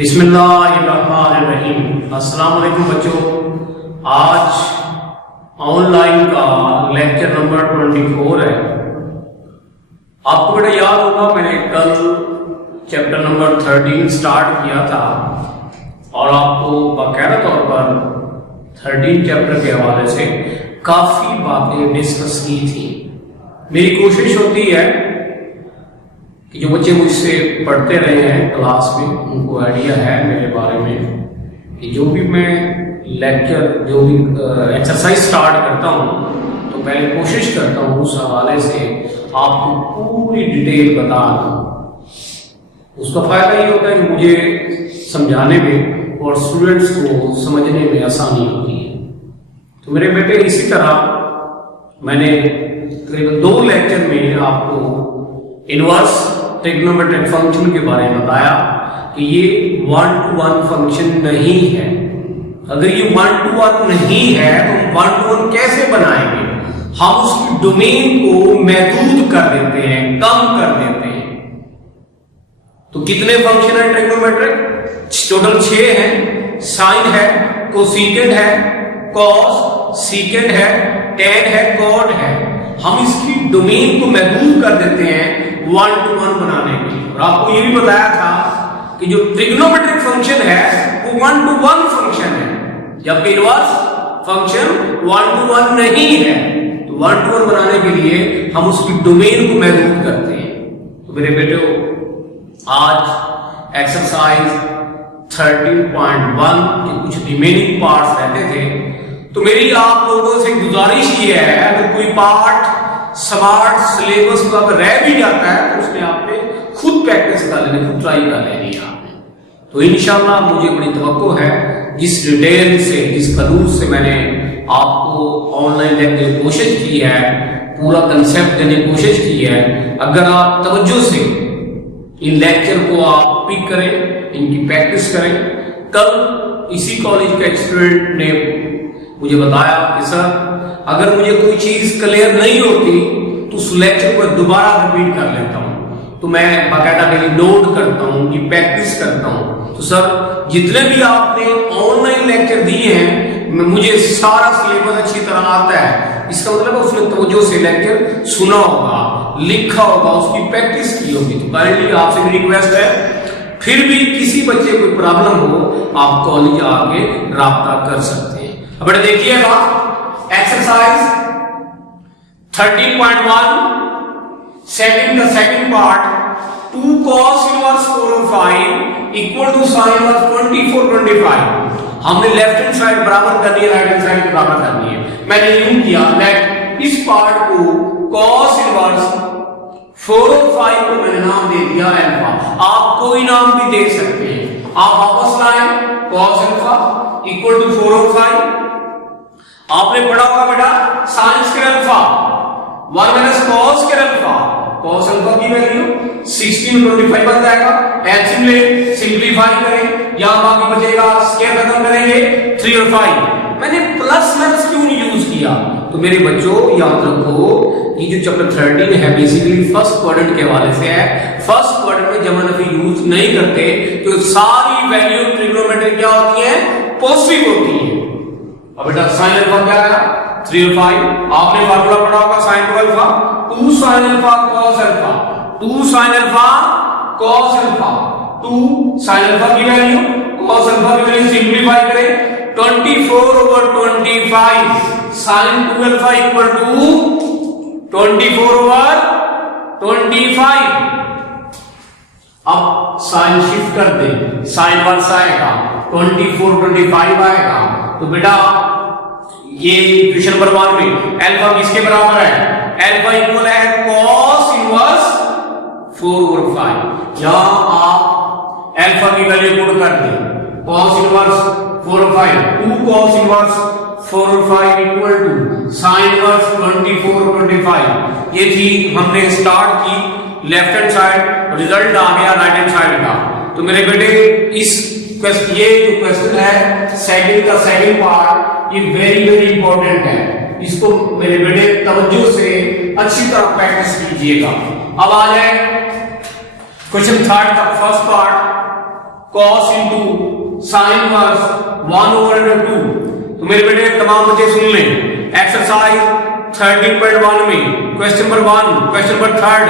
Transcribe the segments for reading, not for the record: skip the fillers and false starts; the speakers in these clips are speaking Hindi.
बिस्मिल्लाहिर्रहमानिर्रहीम। अस्सलाम वालेकुम बच्चों, आज ऑनलाइन का लेक्चर नंबर 24 है। आपको बेटा याद होगा मैंने कल चैप्टर नंबर 13 स्टार्ट किया था और आपको बाकायदा तौर पर 13 चैप्टर के हवाले से काफ़ी बातें डिस्कस की थी। मेरी कोशिश होती है कि जो बच्चे मुझसे पढ़ते रहे हैं क्लास में उनको आइडिया है मेरे बारे में कि जो भी मैं लेक्चर जो भी एक्सरसाइज स्टार्ट करता हूँ तो पहले कोशिश करता हूँ उस हवाले से आपको पूरी डिटेल बता दूँ। उसका फ़ायदा ये होता है कि मुझे समझाने में और स्टूडेंट्स को समझने में आसानी होती है। तो मेरे बेटे इसी तरह मैंने करीबन 2 लेक्चर में आपको इनवर्स ट्रिग्नोमेट्रिक फंक्शन के बारे में बताया कि ये 1-to-1 फंक्शन नहीं है। अगर ये 1-to-1 नहीं है तो 1-to-1 कैसे बनाएंगे? हम उसकी डोमेन को महदूद कर देते हैं, कम कर देते हैं। तो कितने फंक्शन है ट्रिग्नोमेट्रिक? टोटल 6 हैं। साइन है, कोसेकेंट है, कॉस, सीकेंट है, टैन है, कॉट है। हम इसकी डोमेन को महदूद कर देते हैं 1-to-1 बनाने के लिए। और आपको ये भी बताया था कि जो ट्रिग्नोमेट्रिक फंक्शन है वो 1-to-1 फंक्शन है, जबकि इनवर्स फंक्शन 1-to-1 नहीं है। तो 1-to-1 बनाने के लिए हम उसकी डोमेन को महदूद करते हैं। तो मेरे बेटो आज एक्सरसाइज 13.1 के कुछ रिमेनिंग पार्ट्स रहते थे। तो मेरी आप लोगों से गुजारिश ये है, अगर कोई पार्ट स्मार्ट सिलेबस का अगर रह भी जाता है तो उसमें आपने खुद प्रैक्टिस कर लेनी, खुद ट्राई कर लेनी है आपने। तो इंशाल्लाह मुझे बड़ी तवक्को है जिस डिटेल से, जिस खलूस से मैंने आपको ऑनलाइन देने की कोशिश की है, पूरा कंसेप्ट देने की कोशिश की है, अगर आप तवज्जो से इन लेक्चर को आप पिक करें, इनकी प्रैक्टिस करें। कल इसी कॉलेज का स्टूडेंट ने मुझे बताया कि सर अगर मुझे कोई चीज क्लियर नहीं होती तो उस लेक्चर को दोबारा रिपीट कर लेता हूं। तो मैं बाकायदा डेली नोट करता हूं, उनकी प्रैक्टिस करता हूं। तो सर जितने भी आपने ऑनलाइन लेक्चर दिए हैं मुझे सारा सिलेबस अच्छी तरह आता है। इसका मतलब उसने तवज्जो से लेक्चर सुना होगा, लिखा होगा, उसकी प्रैक्टिस की होगी। तो काइंडली आपसे मेरी रिक्वेस्ट है, फिर भी किसी बच्चे को प्रॉब्लम हो आप कॉलेज आके राब्ता कर सकते हैं। अब बेटा देखिएगा एक्सरसाइज 13.1 का second part 2 cos inverse 4/5 equal to sin inverse 24/25। हमने लेफ्ट हैंड साइड बराबर करनी है, राइट हैंड साइड बराबर करनी है। मैंने यूं किया, लेट इस पार्ट को cos इनवर्स 4/5 को मैंने नाम दे दिया अल्फा। आप कोई नाम भी दे सकते हैं। आप वापस लाएं cos अल्फा इक्वल टू 4/5। आपने पढ़ा होगा बेटा sine square alpha 1 minus cos square alpha. cos alpha की वैल्यू 16/25 बन जाएगा। एलसीएम ले सिंपलीफाई करें, यहां बाकी बचेगा, स्क्वायर खत्म करेंगे 3 और 5। मैंने प्लस माइनस क्यों नहीं यूज किया? तो मेरे बच्चों याद रखो कि जो चैप्टर 13 है बेसिकली फर्स्ट क्वाड्रेंट के हवाले से है। फर्स्ट क्वाड्रेंट में जमा नफी यूज नहीं करते तो सारी वैल्यू ट्रिग्नोमेट्रिक क्या होती है? पॉजिटिव होती है। अब बेटा sin अल्फा क्या है? 3 और 5। आपने फार्मूला पढ़ा होगा sin alpha 2 sin alpha cos alpha 2 sin alpha cos alpha 2 sin alpha की वैल्यू cos अल्फा की वैल्यू सिंपलीफाई करें 24/25 sin 2 अल्फा इक्वल टू 24/25। अब साइन शिफ्ट कर दे, साइन वर्स आएगा 24/25 आएगा। तो बेटा ये क्वेश्चन नंबर 1 में अल्फा किसके बराबर है? अल्फा इक्वल है cos इनवर्स 4/5। यहां आप अल्फा की वैल्यू पुट कर दें cos inverse 4/5 2 cos inverse 4/5 equal to sin inverse 24/25। ये थी हमने स्टार्ट की लेफ्ट हैंड साइड, रिजल्ट आ गया राइट हैंड साइड का। तो मेरे बेटे इस ये जो क्वेश्चन है सेकंड का सेकंड पार्ट ये वेरी इंपॉर्टेंट है। इसको मेरे बेटे तवज्जो से अच्छी तरह प्रैक्टिस कीजिएगा। अब आ जाए क्वेश्चन 3 का first part cos into sin inverse 1/2। तो मेरे बेटे तमाम बच्चे सुन लें, एक्सरसाइज 13.1 में क्वेश्चन नंबर 1, क्वेश्चन नंबर 3,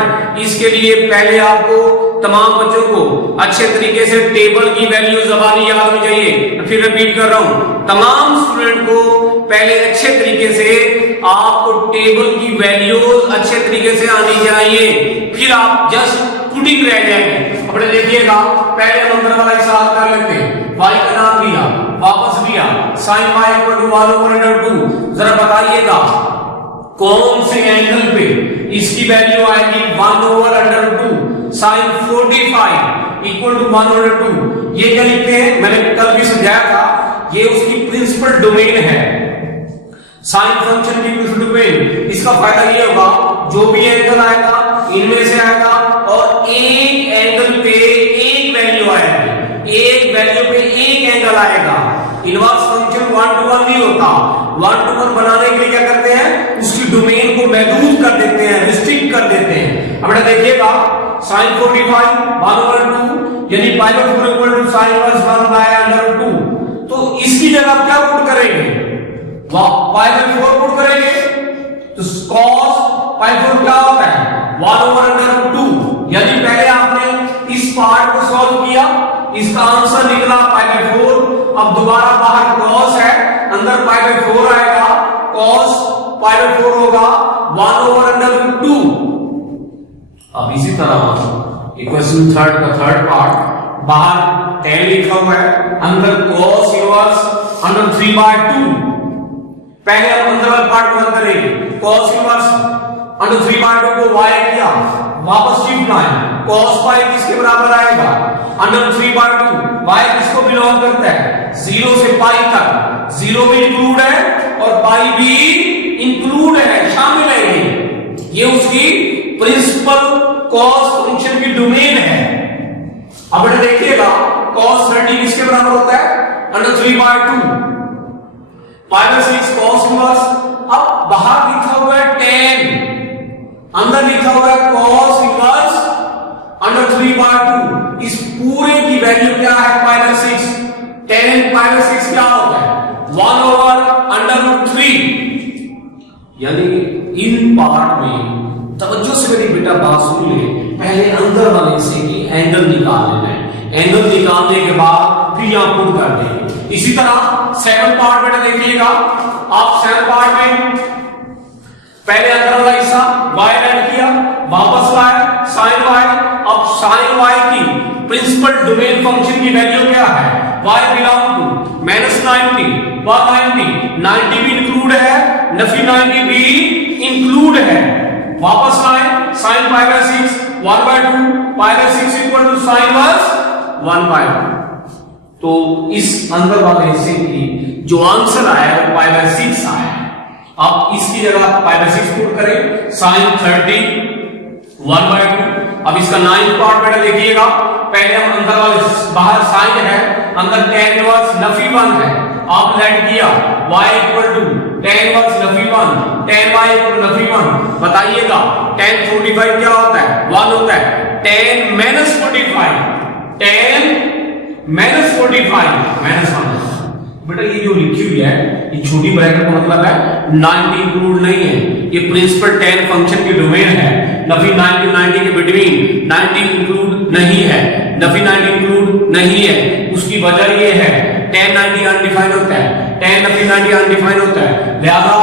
इसके लिए पहले आपको तमाम बच्चों को अच्छे तरीके से टेबल की वैल्यू ज़बानी याद होनी चाहिए। फिर रिपीट कर रहा हूं, तमाम स्टूडेंट को पहले अच्छे तरीके से आपको टेबल की वैल्यूज अच्छे तरीके से आनी चाहिए, फिर आप जस्ट पुटिंग रह जाएंगे। अपने देखिएगा, पहले हम अंदर वाला हिसाब कर लेते हैं। y का नाम दिया, वापस दिया sin y = 1/2। जरा बताइएगा कौन से एंगल पे इसकी वैल्यू आएगी 1/2 sin 45 = 1/2। ये क्या लिखते हैं, मैंने कल भी समझाया था, ये उसकी प्रिंसिपल डोमेन है, साइन फंक्शन की प्रिंसिपल डोमेन। इसका फायदा ये होगा, जो भी एंगल आएगा इनमें से आएगा और एक एंगल पे एक वैल्यू आएगी, एक वैल्यू पे एक एंगल आएगा। इनवर्स फंक्शन 1-to-1 नहीं होता। 1-to-1 बनाने के लिए क्या करते हैं, उसकी डोमेन को महदूद कर देते हैं, रिस्ट्रिक्ट कर देते हैं। अब देखिएगा sin 45 1/2 यानी π/4 = sin इनवर्स 1/2। तो इसकी जगह क्या पुट करेंगे, π/4 पुट करेंगे। तो cos π/4 क्या होता है 1/2। यानी पहले आपने इस पार्ट को सॉल्व किया, इसका आंसर निकला π/4। अब दोबारा बाहर cos है, अंदर π/4 आएगा, cos π/4 होगा 1/2। अब इसी तरह इक्वेशन 3 का थर्ड पार्ट, बाहर tan लिखा हुआ है, अंदर cos इनवर्स √3/2। पहले हम अंदर वाला पार्ट को करेंगे, cos इनवर्स √3/2 को y किया, वापस शिफ्ट लाएं, cos π किसके बराबर आएगा √3/2। y किसको बिलोंग करता है 0 से π तक, 0 भी इंक्लूड है और π भी इंक्लूड है, शामिल है। ये उसकी प्रिंसिपल cos फंक्शन की डोमेन है। अब देखिएगा cos 30 किसके बराबर होता है √3/2, π/6 cos इनवर्स। अब बाहर लिखा हुआ है tan, अंदर लिखा हुआ है cos इनवर्स √3/2। इस पूरे की वैल्यू क्या है π/6, tan π/6 क्या होता है 1/√3। यानी इन पार्ट में तवज्जो से मेरी बेटा बात सुन ले, पहले अंदर वाले से की एंगल निकाल लेना है, एंगल निकालने के बाद फिर यहां पुट कर देंगे। इसी तरह 7 पार्ट बेटा देखिएगा, आप 7 पार्ट में पहले अंदर वाला हिस्सा y ऐड किया, वापस लाया sin y। अब sin y की प्रिंसिपल डोमेन फंक्शन की वैल्यू क्या है, y बिलोंग टू -90 190, 90 भी इंक्लूड है, नफी 90 भी इंक्लूड है। वापस लाए sin π/6 1/2, π/6 = sin इनवर्स 1/2। तो इस अंदर वाले हिस्से की जो आंसर आया वो π/6 आया। अब इसकी जगह π/6 पुट करें, sin 30 1/2। अब इसका 9th पार्ट बेटा देखिएगा, पहले हम अंदर वाले, बाहर sin है, अंदर tan इनवर्स नफी 1 है, आप लेट किया y = tan inverse Nafi 1, tan y = Nafi 1। बताइएगा tan 45 क्या होता है 1 होता है, tan -45, tan -45 -1। बेटा ये जो लिखी हुई है ये छोटी ब्रैकेट का मतलब है 90 इंक्लूड नहीं है, ये प्रिंसिपल tan फंक्शन की डोमेन है। नफी 90 के बिटवीन 90 इंक्लूड नहीं है, नफी 90 इंक्लूड नहीं है। उसकी वजह ये है tan 90 अनडिफाइंड होता है, tan नफी 90 अनडिफाइंड होता है, लिहाजा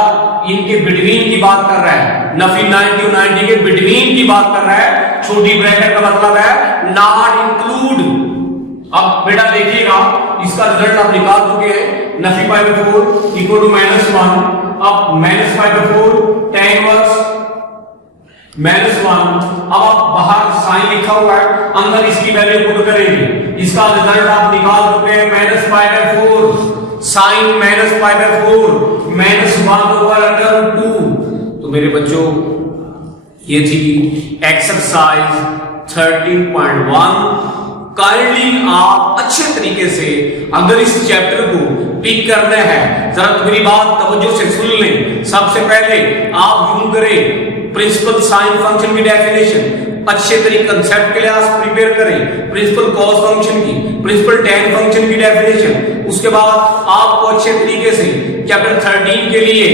इनके बिटवीन की बात कर रहा है, नफी 90 और 90 के बिटवीन की बात कर रहा है। छोटी ब्रैकेट का मतलब है नॉट इंक्लूड। अब बेटा देखिएगा इसका रिजल्ट आप निकाल चुके हैं, नफी π/4 = -1। अब -π/4 tan इनवर्स -1। अब आप बाहर साइन लिखा हुआ है, अंदर इसकी वैल्यू पुट करेंगे, इसका रिजल्ट आप निकाल चुके हैं -π/4, साइन -π/4 -1/2। तो मेरे बच्चों ये थी एक्सरसाइज 13.1। काइंडली आप अच्छे तरीके से अगर इस चैप्टर को पिक करना है, जरा मेरी बात तवज्जो से सुन लें। सबसे पहले आप यूं करें, प्रिंसिपल साइन फंक्शन की डेफिनेशन अच्छे तरीके कंसेप्ट क्लास प्रिपेयर करें, प्रिंसिपल कॉस फंक्शन की, प्रिंसिपल tan फंक्शन की डेफिनेशन। उसके बाद आपको अच्छे तरीके से चैप्टर 13 के लिए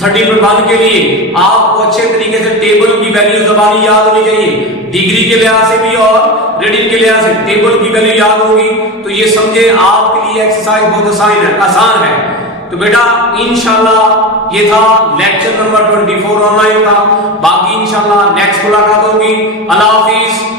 13.1 के लिए आपको अच्छे तरीके से टेबल की वैल्यू जबानी याद होनी चाहिए, डिग्री के लिहाज से भी और रीडिंग के लिहाज से टेबल की वैल्यू याद होगी। तो ये समझे आपके लिए एक्सरसाइज बहुत आसान है। तो बेटा इंशाल्लाह ये था लेक्चर नंबर 24 ऑनलाइन का। बाकी इंशाल्लाह नेक्स्ट मुलाकात होगी। अल्लाह हाफिज।